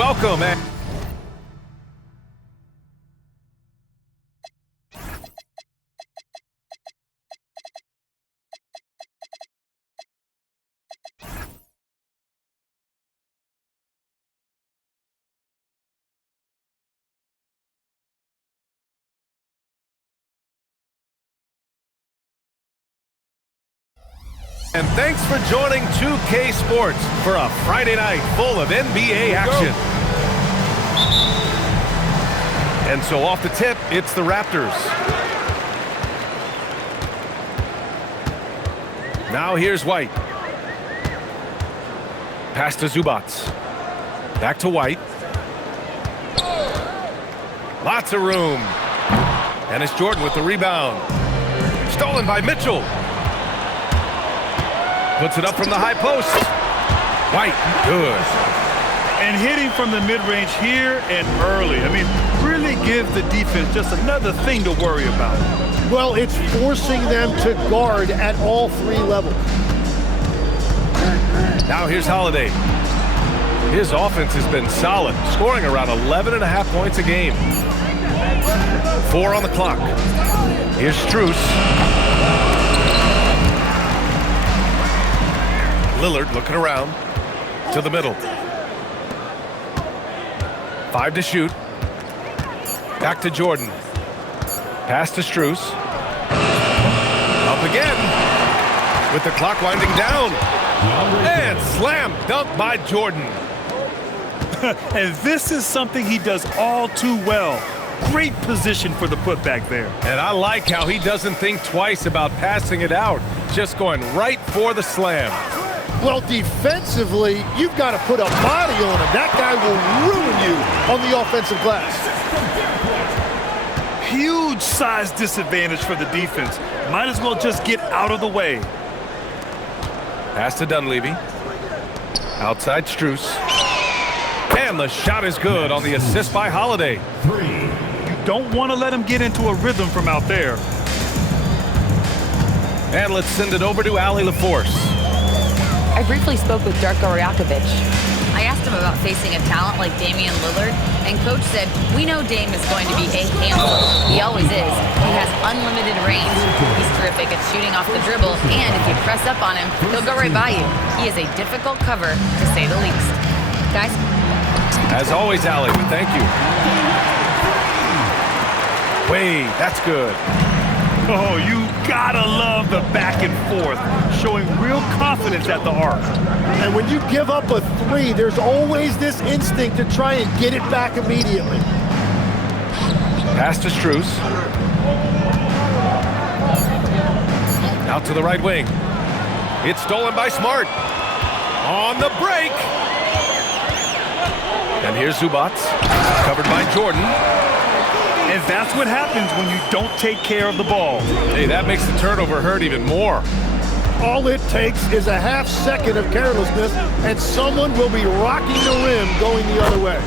welcome. And thanks for joining 2K Sports for a Friday night full of NBA action. And so off the tip, it's the Raptors. Now here's White. Pass to Zubac. Back to White. Lots of room. And it's Jordan with the rebound. Stolen by Mitchell. Puts it up from the high post. White, good. And hitting from the mid-range here and early. I mean, really gives the defense just another thing to worry about. Well, it's forcing them to guard at all three levels. Now here's Holiday. His offense has been solid, scoring around 11.5 points a game. 4 on the clock. Here's Strus. Lillard looking around to the middle. 5 to shoot. Back to Jordan. Pass to Strus. Up again. With the clock winding down. And slam dunk by Jordan. And this is something he does all too well. Great position for the putback there. And I like how he doesn't think twice about passing it out. Just going right for the slam. Well, defensively, you've got to put a body on him. That guy will ruin you on the offensive glass. Huge size disadvantage for the defense. Might as well just get out of the way. Pass to Dunleavy. Outside Strus. And the shot is good on the assist by Holiday. You don't want to let him get into a rhythm from out there. And let's send it over to Allie LaForce. I briefly spoke with Darko Rajakovic. I asked him about facing a talent like Damian Lillard, and Coach said, we know Dame is going to be a handful. He always is. He has unlimited range. He's terrific at shooting off the dribble, and if you press up on him, he'll go right by you. He is a difficult cover, to say the least. Guys? As always, Allie, we thank you. Wait, that's good. Oh, you gotta love the back and forth, showing real confidence at the arc. And when you give up a three, there's always this instinct to try and get it back immediately. Pass to Strus. Out to the right wing. It's stolen by Smart. On the break. And here's Zubac. Covered by Jordan. And that's what happens when you don't take care of the ball. Hey, that makes the turnover hurt even more. All it takes is a half second of carelessness, and someone will be rocking the rim going the other way.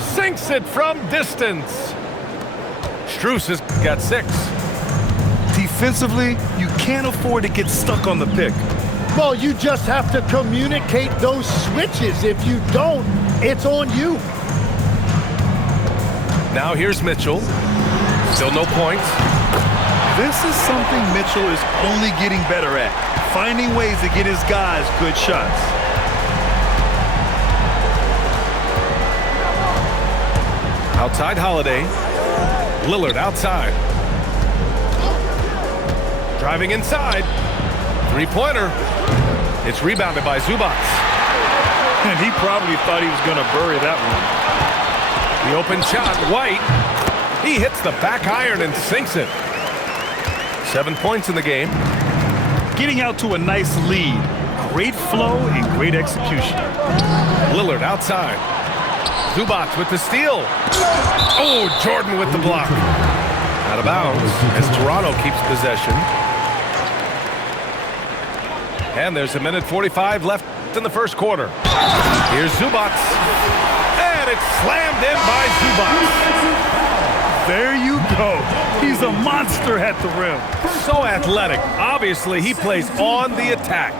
Sinks it from distance. Strus has got 6. Defensively, you can't afford to get stuck on the pick. Well, you just have to communicate those switches. If you don't, it's on you. Now here's Mitchell. Still no points. This is something Mitchell is only getting better at, finding ways to get his guys good shots. Outside Holiday. Lillard outside. Driving inside. Three-pointer. It's rebounded by Zubac. And he probably thought he was going to bury that one. The open shot, White. He hits the back iron and sinks it. 7 points in the game. Getting out to a nice lead. Great flow and great execution. Lillard outside. Zubac with the steal. Oh, Jordan with the block. Out of bounds as Toronto keeps possession. And there's 1:45 left in the first quarter. Here's Zubac. And it's slammed in by Zubac. There you go. He's a monster at the rim. So athletic. Obviously, he plays on the attack.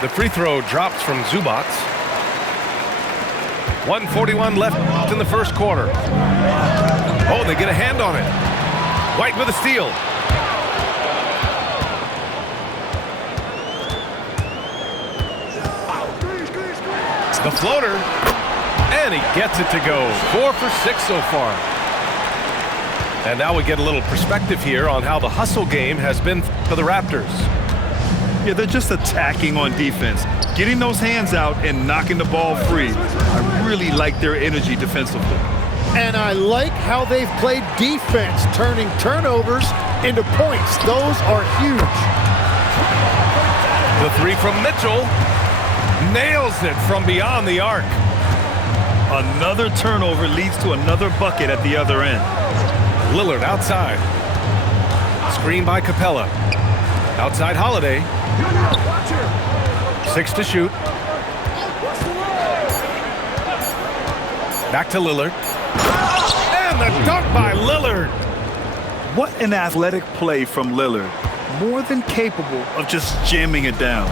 The free throw drops from Zubac. 1:41 left in the first quarter. Oh, they get a hand on it. White with a steal. The floater, and he gets it to go. 4 for 6 so far. And now we get a little perspective here on how the hustle game has been for the Raptors. Yeah, they're just attacking on defense, getting those hands out and knocking the ball free. I really like their energy defensively. And I like how they've played defense, turning turnovers into points. Those are huge. The three from Mitchell. Nails it from beyond the arc. Another turnover leads to another bucket at the other end. Lillard outside. Screen by Capella. Outside Holiday. 6 to shoot. Back to Lillard. And the dunk by Lillard. What an athletic play from Lillard. More than capable of just jamming it down.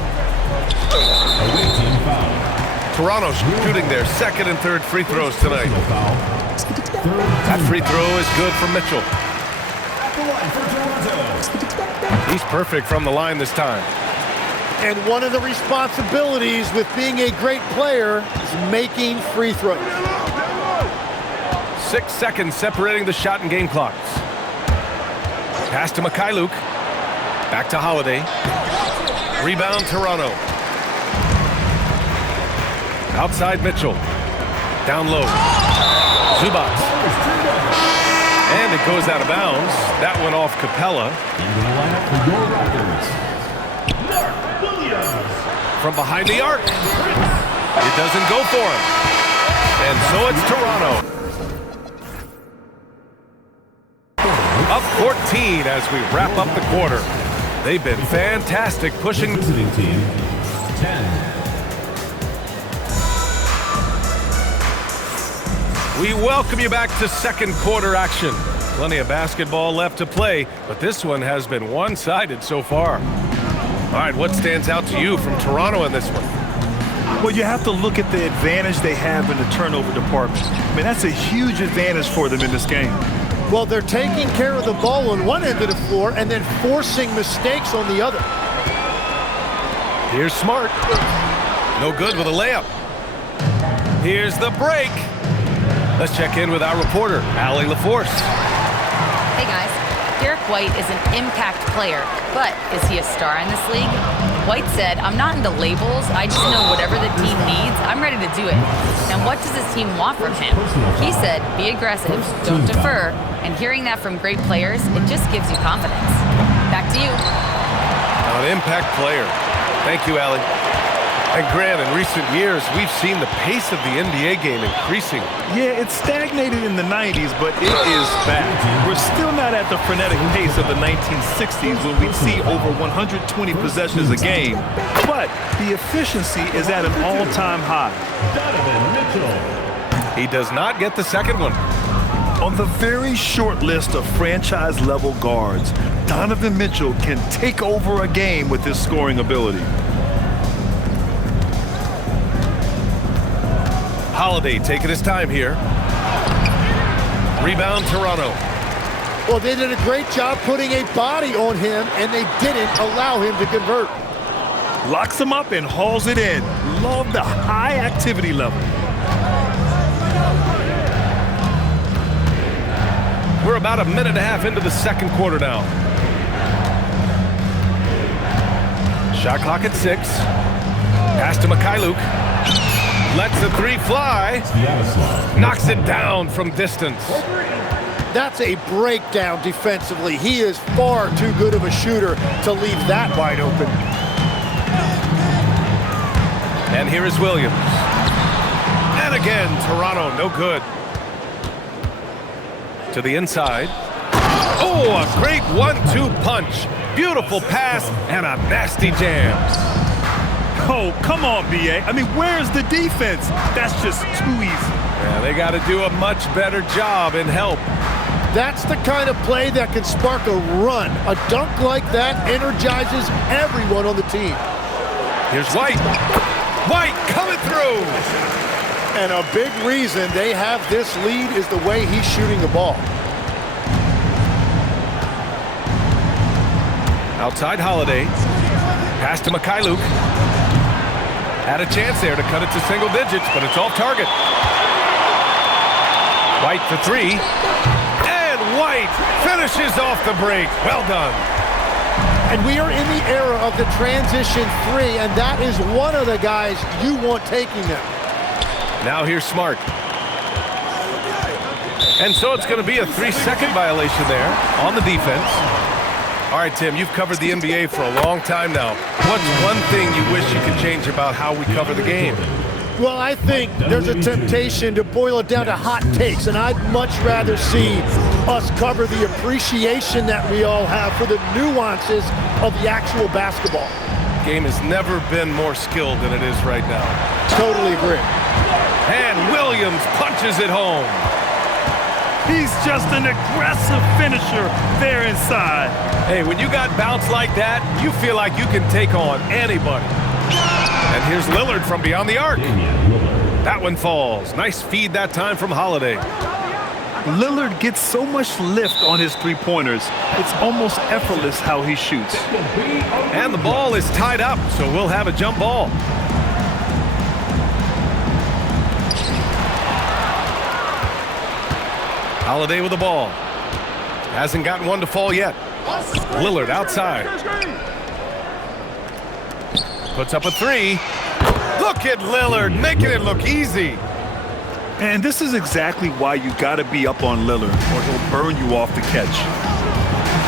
Toronto shooting their second and third free throws tonight. That free throw is good for Mitchell. He's perfect from the line this time. And one of the responsibilities with being a great player is making free throws. 6 seconds separating the shot and game clocks. Pass to Mikhailuk. Back to Holiday. Rebound Toronto. Outside Mitchell. Down low. Zubac. And it goes out of bounds. That went off Capella. From behind the arc. It doesn't go for him. And so it's Toronto. Up 14 as we wrap up the quarter. They've been fantastic pushing. Visiting team, 10. We welcome you back to second quarter action. Plenty of basketball left to play, but this one has been one-sided so far. All right, what stands out to you from Toronto in this one? Well, you have to look at the advantage they have in the turnover department. I mean, that's a huge advantage for them in this game. Well, they're taking care of the ball on one end of the floor and then forcing mistakes on the other. Here's Smart. No good with a layup. Here's the break. Let's check in with our reporter, Allie LaForce. Hey guys, Derek White is an impact player, but is he a star in this league? White said, "I'm not into labels, I just know whatever the team needs, I'm ready to do it." And what does his team want from him? He said, "Be aggressive, don't defer," and hearing that from great players, it just gives you confidence. Back to you. An impact player. Thank you, Allie. And Grant, in recent years, we've seen the pace of the NBA game increasing. Yeah, it stagnated in the 90s, but it is back. We're still not at the frenetic pace of the 1960s when we'd see over 120 possessions a game, but the efficiency is at an all-time high. Donovan Mitchell. He does not get the second one. On the very short list of franchise-level guards, Donovan Mitchell can take over a game with his scoring ability. Holiday taking his time here. Rebound Toronto. Well, they did a great job putting a body on him, and they didn't allow him to convert. Locks him up and hauls it in. Love the high activity level. We're about a minute and a half into the second quarter now. Shot clock at 6. Pass to Mikhailuk. Lets the three fly. Knocks it down from distance. That's a breakdown defensively. He is far too good of a shooter to leave that wide open. And here is Williams. And again, Toronto, no good. To the inside. Oh, a great 1-2 punch. Beautiful pass and a nasty jam. Oh, come on, B.A. I mean, where's the defense? That's just too easy. Yeah, they got to do a much better job in help. That's the kind of play that can spark a run. A dunk like that energizes everyone on the team. Here's White. White coming through. And a big reason they have this lead is the way he's shooting the ball. Outside Holiday. Pass to Mikhailuk. Had a chance there to cut it to single digits, but it's off target. White for three. And White finishes off the break. Well done. And we are in the era of the transition three, and that is one of the guys you want taking them. Now here's Smart. And so it's going to be a 3-second violation there on the defense. All right, Tim, you've covered the NBA for a long time now. What's one thing you wish you could change about how we cover the game? Well, I think there's a temptation to boil it down to hot takes, and I'd much rather see us cover the appreciation that we all have for the nuances of the actual basketball. Game has never been more skilled than it is right now. Totally agree. And Williams punches it home. He's just an aggressive finisher there inside. Hey, when you got bounce like that, you feel like you can take on anybody. And here's Lillard from beyond the arc. That one falls. Nice feed that time from Holiday. Lillard gets so much lift on his three-pointers, it's almost effortless how he shoots. And the ball is tied up, so we'll have a jump ball. Holiday with the ball. Hasn't gotten one to fall yet. Lillard outside. Puts up a three. Look at Lillard making it look easy. And this is exactly why you got to be up on Lillard, or he'll burn you off the catch.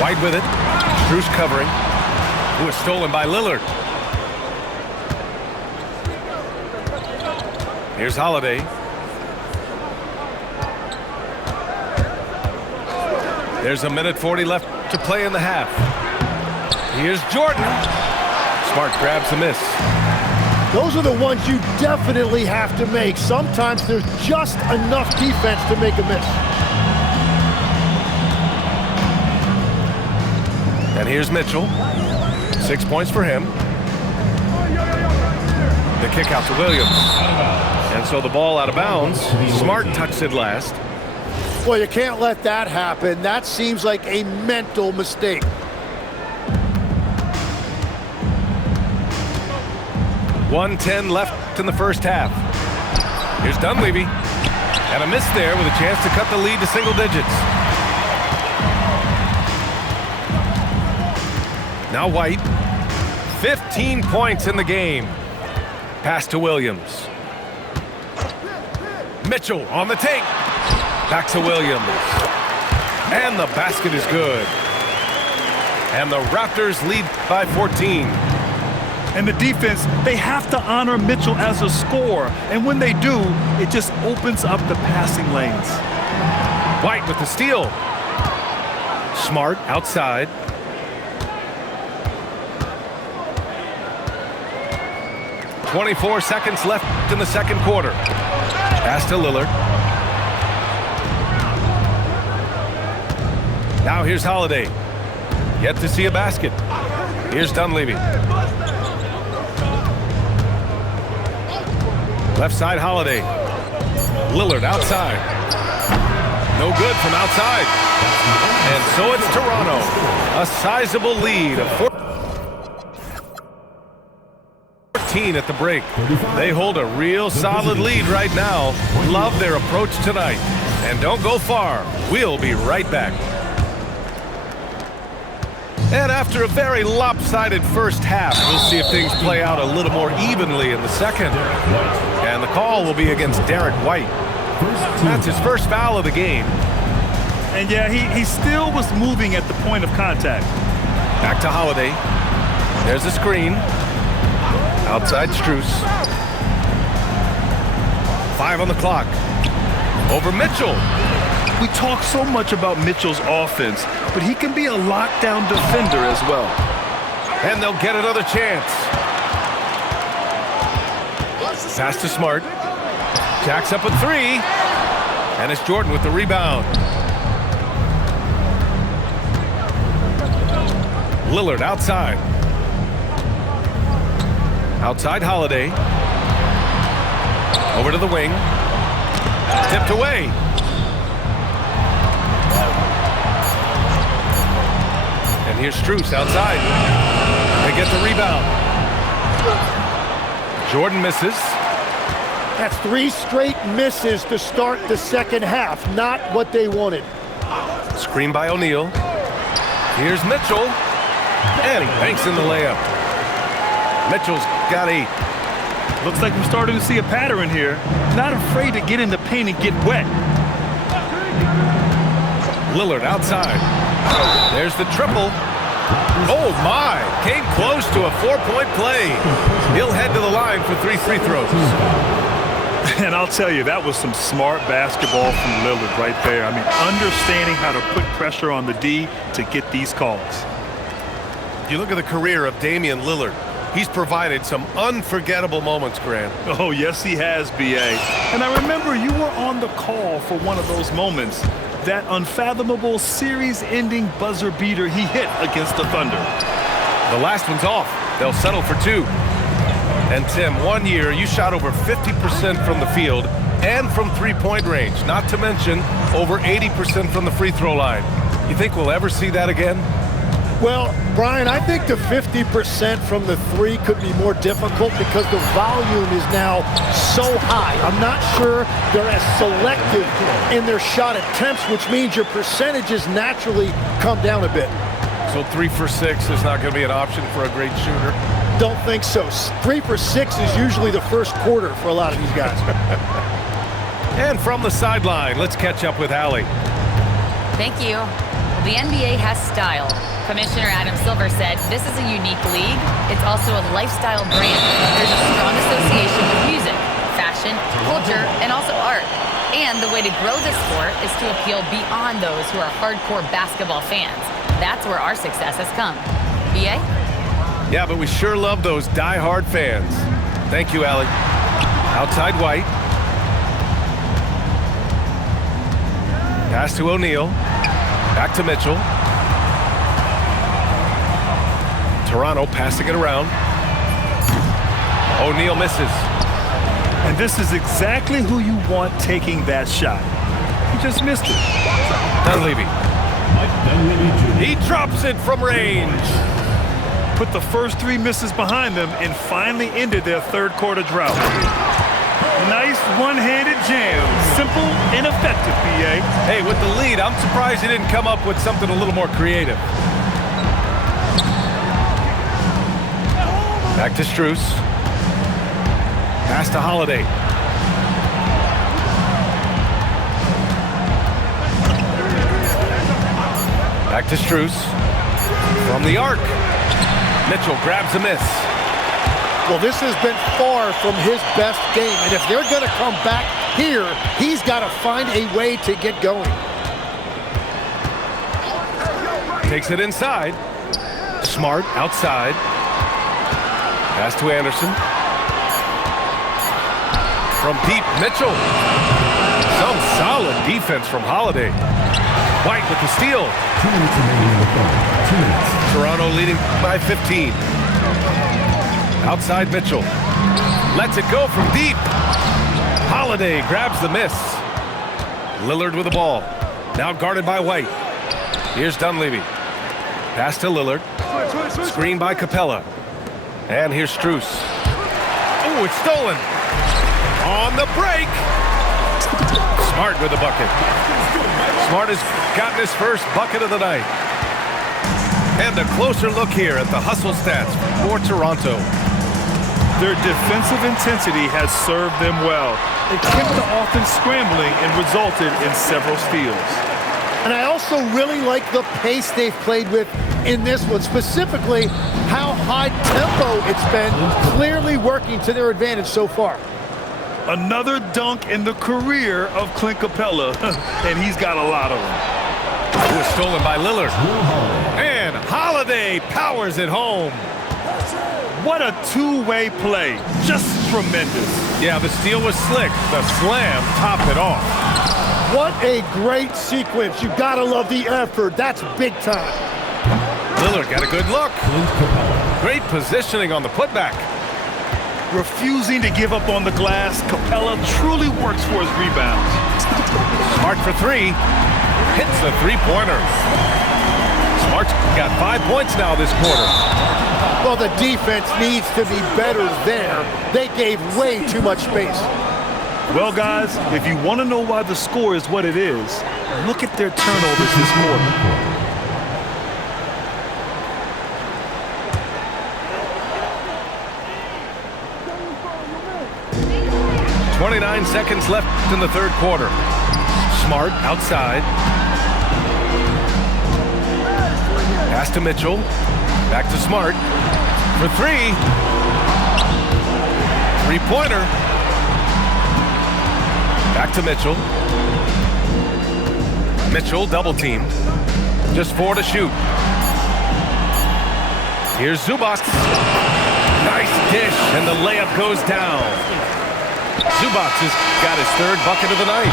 White with it. Strus covering. Who was stolen by Lillard. Here's Holiday. There's a minute 40 left to play in the half. Here's Jordan. Smart grabs a miss. Those are the ones you definitely have to make. Sometimes there's just enough defense to make a miss. And here's Mitchell. 6 points for him. The kick out to Williams. And so the ball out of bounds. Smart touched it last. Well, you can't let that happen. That seems like a mental mistake. .110 left in the first half. Here's Dunleavy. And a miss there with a chance to cut the lead to single digits. Now White. 15 points in the game. Pass to Williams. Mitchell on the take. Back to Williams. And the basket is good. And the Raptors lead by 14. And the defense, they have to honor Mitchell as a scorer. And when they do, it just opens up the passing lanes. White with the steal. Smart outside. .24 seconds left in the second quarter. Pass to Lillard. Now here's Holiday. Yet to see a basket. Here's Dunleavy. Left side Holiday. Lillard outside. No good from outside. And so it's Toronto. A sizable lead of 14 at the break. They hold a real solid lead right now. Love their approach tonight. And don't go far. We'll be right back. And after a very lopsided first half, we'll see if things play out a little more evenly in the second. And the call will be against Derek White. That's his first foul of the game. And yeah, he still was moving at the point of contact. Back to Holiday. There's a screen. Outside Strus. 5 on the clock. Over Mitchell. We talk so much about Mitchell's offense, but he can be a lockdown defender as well. And they'll get another chance. Pass to Smart. Jacks up a three. And it's Jordan with the rebound. Lillard outside. Outside Holiday. Over to the wing. Tipped away. And here's Strus outside. They get the rebound. Jordan misses. That's 3 straight misses to start the second half. Not what they wanted. Screen by O'Neal. Here's Mitchell. And he banks in the layup. Mitchell's got 8. Looks like we're starting to see a pattern here. Not afraid to get in the paint and get wet. Lillard outside. There's the triple. Oh, my. Came close to a 4-point play. He'll head to the line for 3 free throws. And I'll tell you, that was some smart basketball from Lillard right there. I mean, understanding how to put pressure on the D to get these calls. You look at the career of Damian Lillard. He's provided some unforgettable moments, Grant. Oh, yes, he has, B.A. And I remember you were on the call for one of those moments. That unfathomable series-ending buzzer beater he hit against the Thunder. The last one's off. They'll settle for 2. And Tim, 1 year, you shot over 50% from the field and from three-point range, not to mention over 80% from the free throw line. You think we'll ever see that again? Well, Brian, I think the 50% from the 3 could be more difficult because the volume is now so high. I'm not sure they're as selective in their shot attempts, which means your percentages naturally come down a bit. So 3 for 6 is not going to be an option for a great shooter? Don't think so. 3 for 6 is usually the first quarter for a lot of these guys. And from the sideline, let's catch up with Allie. Thank you. The NBA has style. Commissioner Adam Silver said, this is a unique league. It's also a lifestyle brand. There's a strong association with music, fashion, culture, and also art. And the way to grow this sport is to appeal beyond those who are hardcore basketball fans. That's where our success has come. B.A.? Yeah, but we sure love those die-hard fans. Thank you, Allie. Outside White. Pass to O'Neal. Back to Mitchell. Toronto passing it around. O'Neal misses. And this is exactly who you want taking that shot. He just missed it. Dunleavy. He drops it from range. Put the first 3 misses behind them and finally ended their third quarter drought. Nice one-handed jam. Simple and effective, B.A. Hey, with the lead, I'm surprised he didn't come up with something a little more creative. Back to Strus. Pass to Holiday. Back to Strus. From the arc. Mitchell grabs a miss. Well, this has been far from his best game, and if they're going to come back here, he's got to find a way to get going. Takes it inside. Smart outside. Pass to Anderson. From deep, Mitchell. Some solid defense from Holiday. White with the steal. 2 minutes remaining in the quarter. 2 minutes. Toronto leading by 15. Outside Mitchell. Lets it go from deep. Holiday grabs the miss. Lillard with the ball. Now guarded by White. Here's Dunleavy. Pass to Lillard. Screen by Capella. And here's Strus. Oh, it's stolen. On the break. Smart with the bucket. Smart has gotten his first bucket of the night. And a closer look here at the hustle stats for Toronto. Their defensive intensity has served them well. It kept the offense scrambling and resulted in several steals. And I also really like the pace they've played with in this one, specifically how high tempo it's been, clearly working to their advantage so far. Another dunk in the career of Clint Capella, and he's got a lot of them. It was stolen by Lillard. And Holiday powers it home. What a two-way play. Just tremendous. Yeah, the steal was slick. The slam topped it off. What a great sequence. You gotta love the effort. That's big time. Lillard got a good look. Great positioning on the putback. refusing to give up on the glass. Capella truly works for his rebounds. Smart for three. Hits the three-pointer. Smart's got 5 points now this quarter. Well, the defense needs to be better there. They gave way too much space. Well, guys, if you want to know why the score is what it is, look at their turnovers this quarter. 29 seconds left in the third quarter. Smart outside. Pass to Mitchell. Back to Smart. For three. Three-pointer. Back to Mitchell. Mitchell double team. Just 4 to shoot. Here's Zubac. Nice dish, and the layup goes down. Zubac has got his third bucket of the night.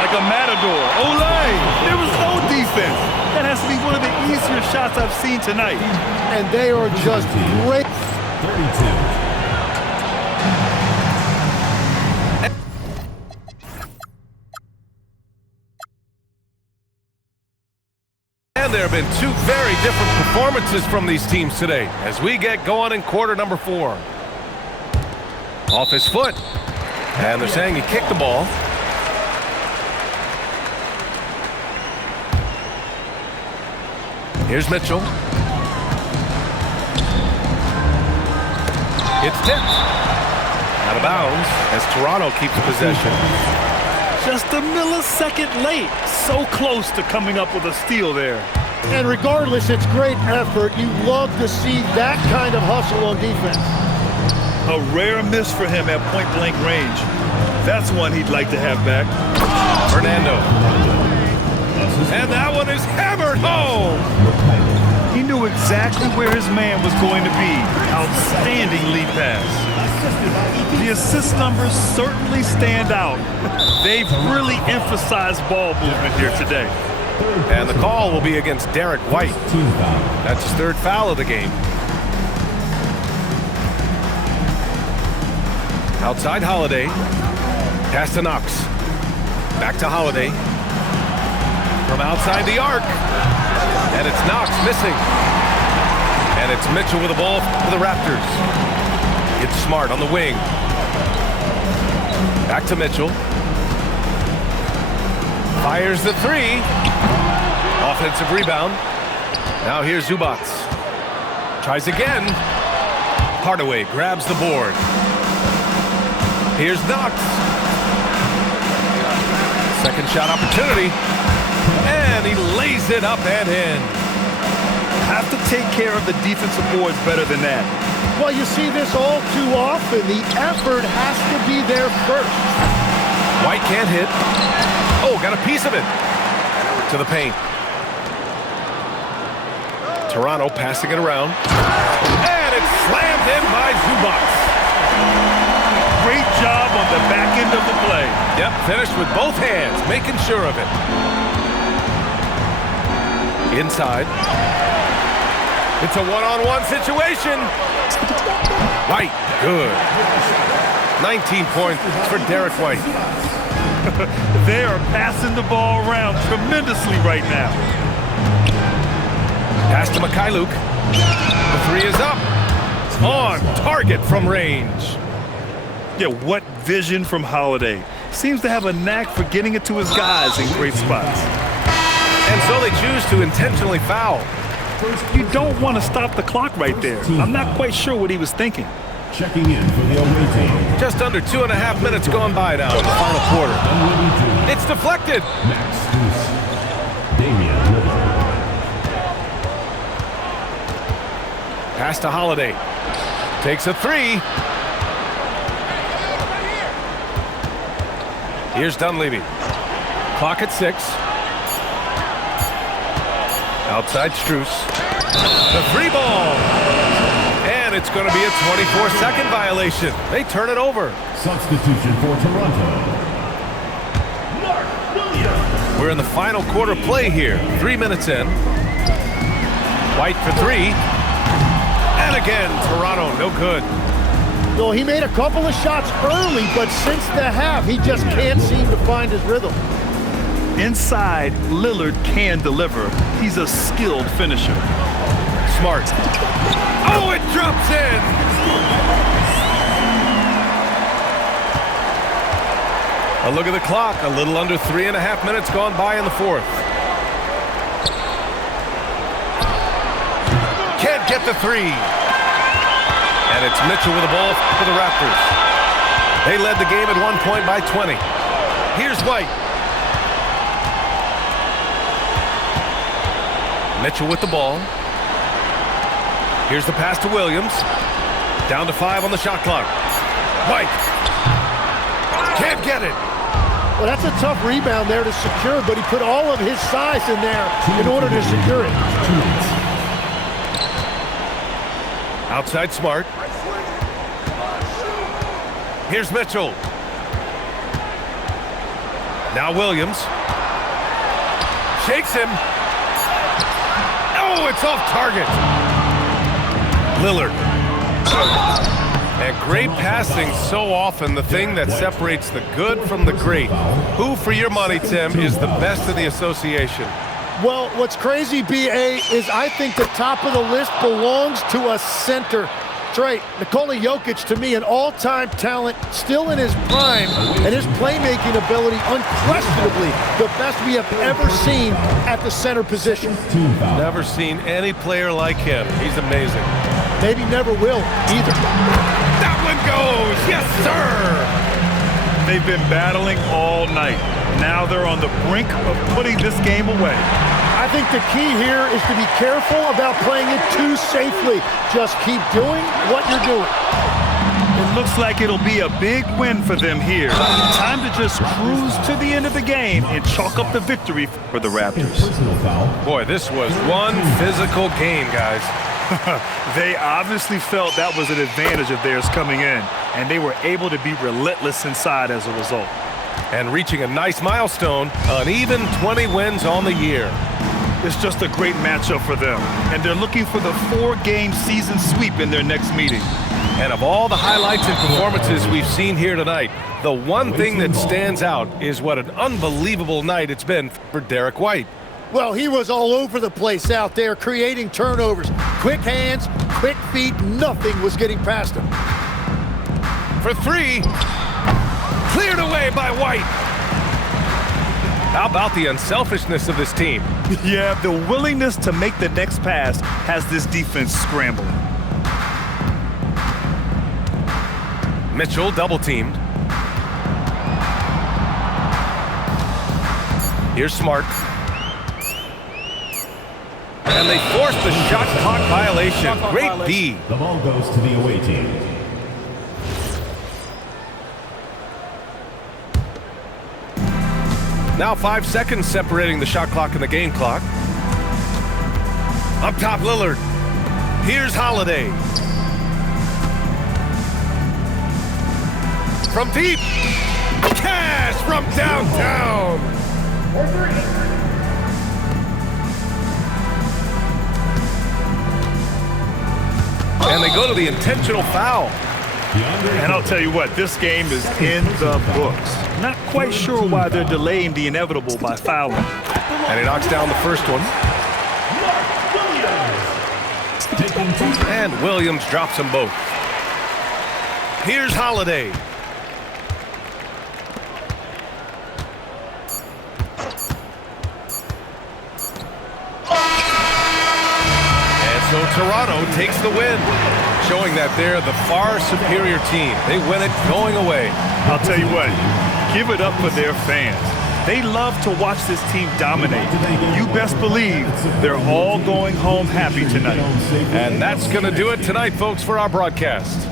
Like a matador. Olay! There was no defense. That has to be one of the easier shots I've seen tonight. And they are just great. 32. And there have been two very different performances from these teams today as we get going in quarter number 4. Off his foot. And they're saying he kicked the ball. Here's Mitchell. It's tipped. Out of bounds as Toronto keeps possession. Just a millisecond late. So close to coming up with a steal there. And regardless, it's great effort. You love to see that kind of hustle on defense. A rare miss for him at point-blank range. That's one he'd like to have back. Fernando. And that one is hammered home. He knew exactly where his man was going to be. Outstanding lead pass. The assist numbers certainly stand out. They've really emphasized ball movement here today. And the call will be against Derek White. That's his third foul of the game. Outside Holiday. Pass to Knox. Back to Holiday. From outside the arc. And it's Knox missing. And it's Mitchell with the ball for the Raptors. It's Smart on the wing. Back to Mitchell. Fires the three. Offensive rebound. Now here's Zubac. Tries again. Hardaway grabs the board. Here's Knox. Second shot opportunity. And he lays it up and in. Have to take care of the defensive boards better than that. Well, you see this all too often. The effort has to be there first. White can't hit. Oh, got a piece of it. To the paint. Toronto passing it around. And it's slammed in by Zubac. Great job on the back end of the play. Yep, finished with both hands, making sure of it. Inside. It's a one-on-one situation. White, good. 19 points for Derek White. They are passing the ball around tremendously right now. Pass to Mikhailuk. The three is up. On target from range. Yeah, what vision from Holiday. Seems to have a knack for getting it to his guys in great spots. And so they choose to intentionally foul. You don't want to stop the clock right there. I'm not quite sure what he was thinking. Checking in for the away team. Just under 2.5 minutes gone by now in the final quarter. It's deflected. Max Strus. Damian Lillard. Pass to Holiday. Takes a three. Here's Dunleavy. Clock at 6. Outside Strus. The free ball. And it's going to be a 24-second violation. They turn it over. Substitution for Toronto. We're in the final quarter play here. 3 minutes in. White for three. And again, Toronto, no good. No, he made a couple of shots early, but since the half, he just can't seem to find his rhythm. Inside, Lillard can deliver. He's a skilled finisher. Smart. Oh, it drops in! A look at the clock. A little under 3.5 minutes gone by in the fourth. Can't get the three. And it's Mitchell with the ball for the Raptors. They led the game at one point by 20. Here's White. Mitchell with the ball. Here's the pass to Williams. Down to 5 on the shot clock. White. Can't get it. Well, that's a tough rebound there to secure, but he put all of his size in there in order to secure it. Outside Smart. Here's Mitchell. Now Williams. Shakes him. Oh, it's off target. Lillard. And great passing, so often the thing that separates the good from the great. Who, for your money, Tim, is the best in the association? Well, what's crazy, B.A., is I think the top of the list belongs to a center. Trey, Nikola Jokic, to me, an all-time talent, still in his prime, and his playmaking ability, unquestionably, the best we have ever seen at the center position. Never seen any player like him. He's amazing. Maybe never will, either. That one goes! Yes, sir! They've been battling all night. Now they're on the brink of putting this game away. I think the key here is to be careful about playing it too safely. Just keep doing what you're doing. It looks like it'll be a big win for them here. Time to just cruise to the end of the game and chalk up the victory for the Raptors. Boy, this was one physical game, guys. They obviously felt that was an advantage of theirs coming in, and they were able to be relentless inside as a result. And reaching a nice milestone, an even 20 wins on the year. It's just a great matchup for them, and they're looking for the 4-game season sweep in their next meeting. And of all the highlights and performances we've seen here tonight, the one thing that stands out is what an unbelievable night it's been for Derek White. Well, he was all over the place out there, creating turnovers. Quick hands, quick feet, nothing was getting past him. For 3, cleared away by White. How about the unselfishness of this team? Yeah, the willingness to make the next pass has this defense scrambling. Mitchell double-teamed. Here's Smart. And they forced the shot clock violation. Great D. The ball goes to the away team. Now 5 seconds separating the shot clock and the game clock. Up top, Lillard. Here's Holiday. From deep. Cash from downtown. And they go to the intentional foul. And I'll tell you what, this game is in the books. Not quite sure why they're delaying the inevitable by fouling. And he knocks down the first one. And Williams drops them both. Here's Holiday. So Toronto takes the win, showing that they're the far superior team. They win it going away. I'll tell you what, give it up for their fans. They love to watch this team dominate. You best believe they're all going home happy tonight. And that's going to do it tonight, folks, for our broadcast.